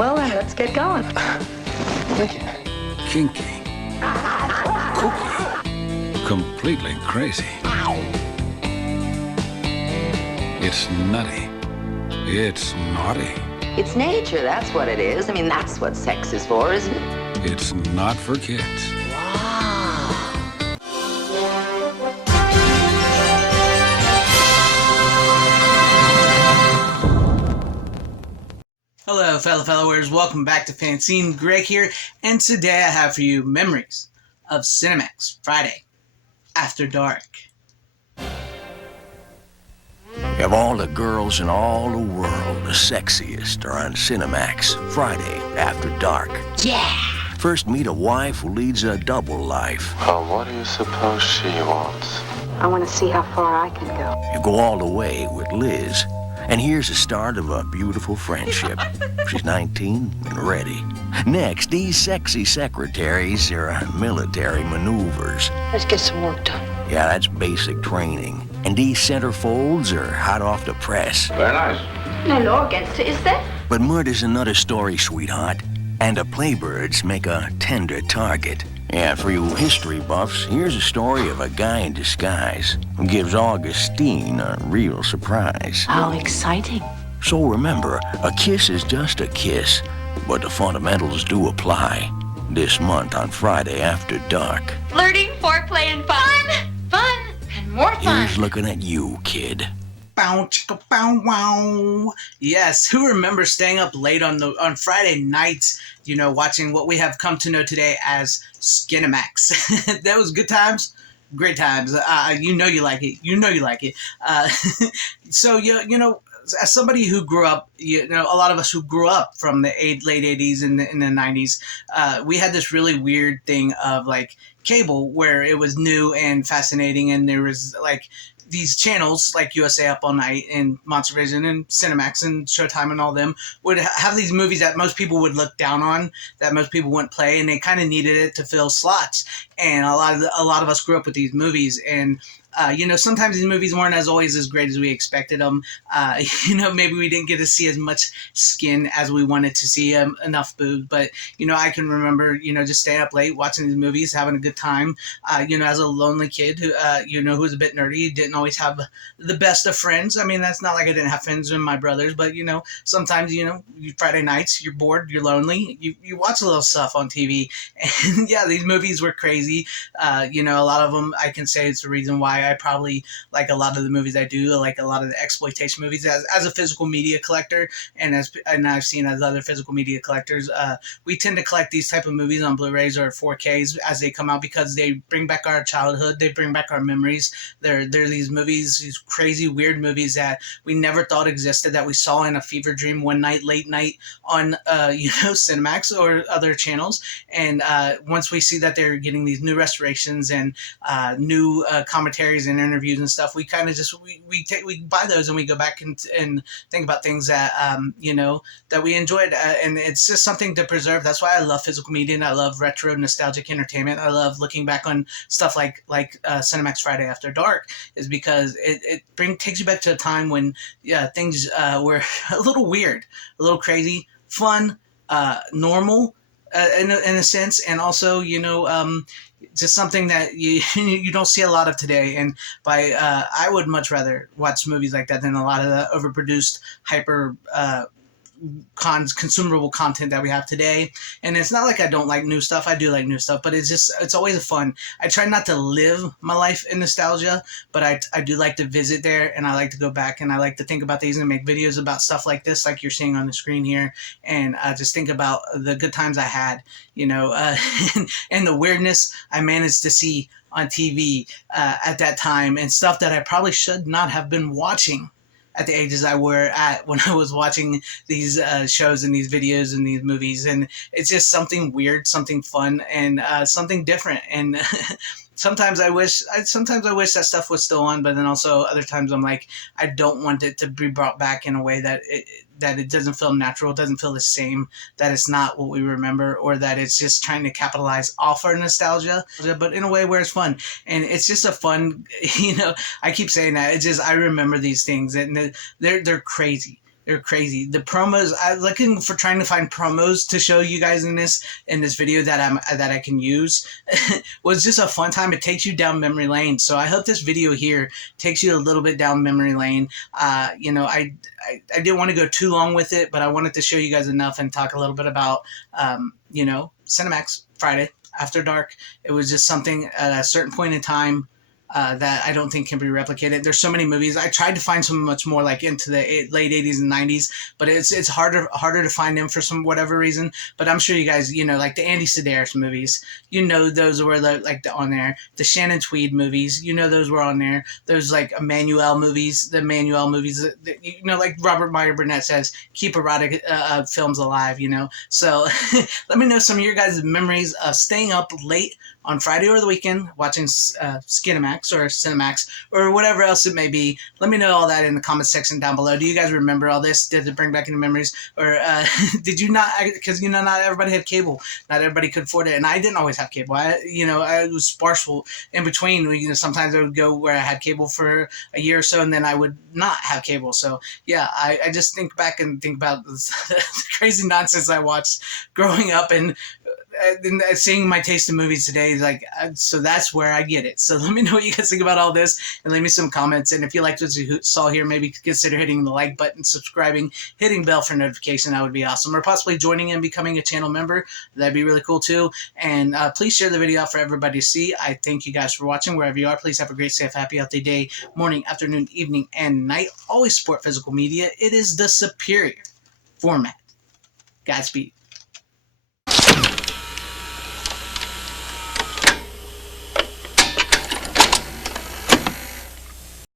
Well then, let's get going. Kinky. Kooky. Completely crazy. It's nutty. It's naughty. It's nature, that's what it is. I mean, that's what sex is for, isn't it? It's not for kids. Hello, fellow followers. Welcome back to FanZcene. Greg here, and today I have for you memories of Cinemax Friday After Dark. Of all the girls in all the world, the sexiest are on Cinemax Friday After Dark. Yeah! First, meet a wife who leads a double life. Oh, what do you suppose she wants? I want to see how far I can go. You go all the way with Liz. And here's the start of a beautiful friendship. She's 19 and ready. Next, these sexy secretaries are on military maneuvers. Let's get some work done. Yeah, that's basic training. And these centerfolds are hot off the press. Very nice. No law against it, is there? But murder's another story, sweetheart. And the playbirds make a tender target. Yeah, for you history buffs, here's a story of a guy in disguise who gives Augustine a real surprise. How exciting. So remember, a kiss is just a kiss, but the fundamentals do apply. This month on Friday After Dark. Flirting, foreplay, and fun! Fun and more fun. Here's looking at you, kid. Bow, chicka, bow, wow. Yes, who remembers staying up late on Friday nights, watching what we have come to know today as Cinemax. That was good times, great times. You know you like it. You know you like it. So, as somebody who grew up, a lot of us who grew up from the late 80s and the 90s, we had this really weird thing of like cable where it was new and fascinating, and there was like these channels like USA Up All Night and Monster Vision and Cinemax and Showtime and all them would have these movies that most people would look down on, that most people wouldn't play, and they kind of needed it to fill slots. And a lot of us grew up with these movies, and sometimes these movies weren't always as great as we expected them. Maybe we didn't get to see as much skin as we wanted to see, enough boobs. But, I can remember, just staying up late, watching these movies, having a good time. As a lonely kid who was a bit nerdy, didn't always have the best of friends. I mean, that's not like I didn't have friends with my brothers, but, sometimes, Friday nights, you're bored, you're lonely, you watch a little stuff on TV. And, yeah, these movies were crazy. A lot of them, I can say it's the reason why I probably like a lot of the movies I do, like a lot of the exploitation movies as a physical media collector, and I've seen as other physical media collectors, we tend to collect these type of movies on Blu-rays or 4Ks as they come out because they bring back our childhood, they bring back our memories. They're these movies, these crazy weird movies that we never thought existed, that we saw in a fever dream one night, late night on Cinemax or other channels. And once we see that they're getting these new restorations and new commentaries and interviews and stuff, we kind of just we buy those and we go back and think about things that that we enjoyed, and it's just something to preserve. That's why I love physical media, and I love retro nostalgic entertainment. I love looking back on stuff like Cinemax Friday After Dark, is because it takes you back to a time when things were a little weird, a little crazy, fun, normal in a sense, and also just something that you don't see a lot of today. And I would much rather watch movies like that than a lot of the overproduced, hyper consumable content that we have today. And it's not like I don't like new stuff. I do like new stuff, but it's always fun. I try not to live my life in nostalgia, but I do like to visit there, and I like to go back, and I like to think about these and make videos about stuff like this, like you're seeing on the screen here, and just think about the good times I had, and the weirdness I managed to see on TV at that time, and stuff that I probably should not have been watching at the ages I were at when I was watching these shows and these videos and these movies. And it's just something weird, something fun, and something different. And sometimes I wish that stuff was still on, but then also other times I'm like, I don't want it to be brought back in a way that it doesn't feel natural, doesn't feel the same, that it's not what we remember, or that it's just trying to capitalize off our nostalgia, but in a way where it's fun. And it's just a fun, I keep saying that, it's just, I remember these things, and they're crazy. They're crazy. The promos, I'm looking for trying to find promos to show you guys in this video that I can use. Was just a fun time. It takes you down memory lane. So I hope this video here takes you a little bit down memory lane. You know, I didn't want to go too long with it, but I wanted to show you guys enough and talk a little bit about, you know, Cinemax Friday After Dark. It was just something at a certain point in time that I don't think can be replicated. There's so many movies. I tried to find some much more like into the late 80s and 90s, but it's harder to find them for some whatever reason. But I'm sure you guys, you know, like the Andy Sedaris movies, you know, those were on there. The Shannon Tweed movies, you know, those were on there. There's like Emmanuel movies, the Emmanuel movies, you know, like Robert Meyer Burnett says, keep erotic films alive, you know. So let me know some of your guys' memories of staying up late on Friday or the weekend watching Cinemax or Cinemax or whatever else it may be. Let me know all that in the comment section down below. Do you guys remember all this? Did it bring back any memories? Or did you not? Because, you know, not everybody had cable. Not everybody could afford it. And I didn't always have cable. I was sparseful in between. You know, sometimes I would go where I had cable for a year or so, and then I would not have cable. So, yeah, I just think back and think about the crazy nonsense I watched growing up and seeing my taste in movies today, like, so that's where I get it. So let me know what you guys think about all this, and leave me some comments. And if you liked what you saw here, maybe consider hitting the like button, subscribing, hitting bell for notification. That would be awesome. Or possibly joining and becoming a channel member. That'd be really cool too. And please share the video out for everybody to see. I thank you guys for watching wherever you are. Please have a great, safe, happy, healthy day, morning, afternoon, evening, and night. Always support physical media. It is the superior format. Godspeed.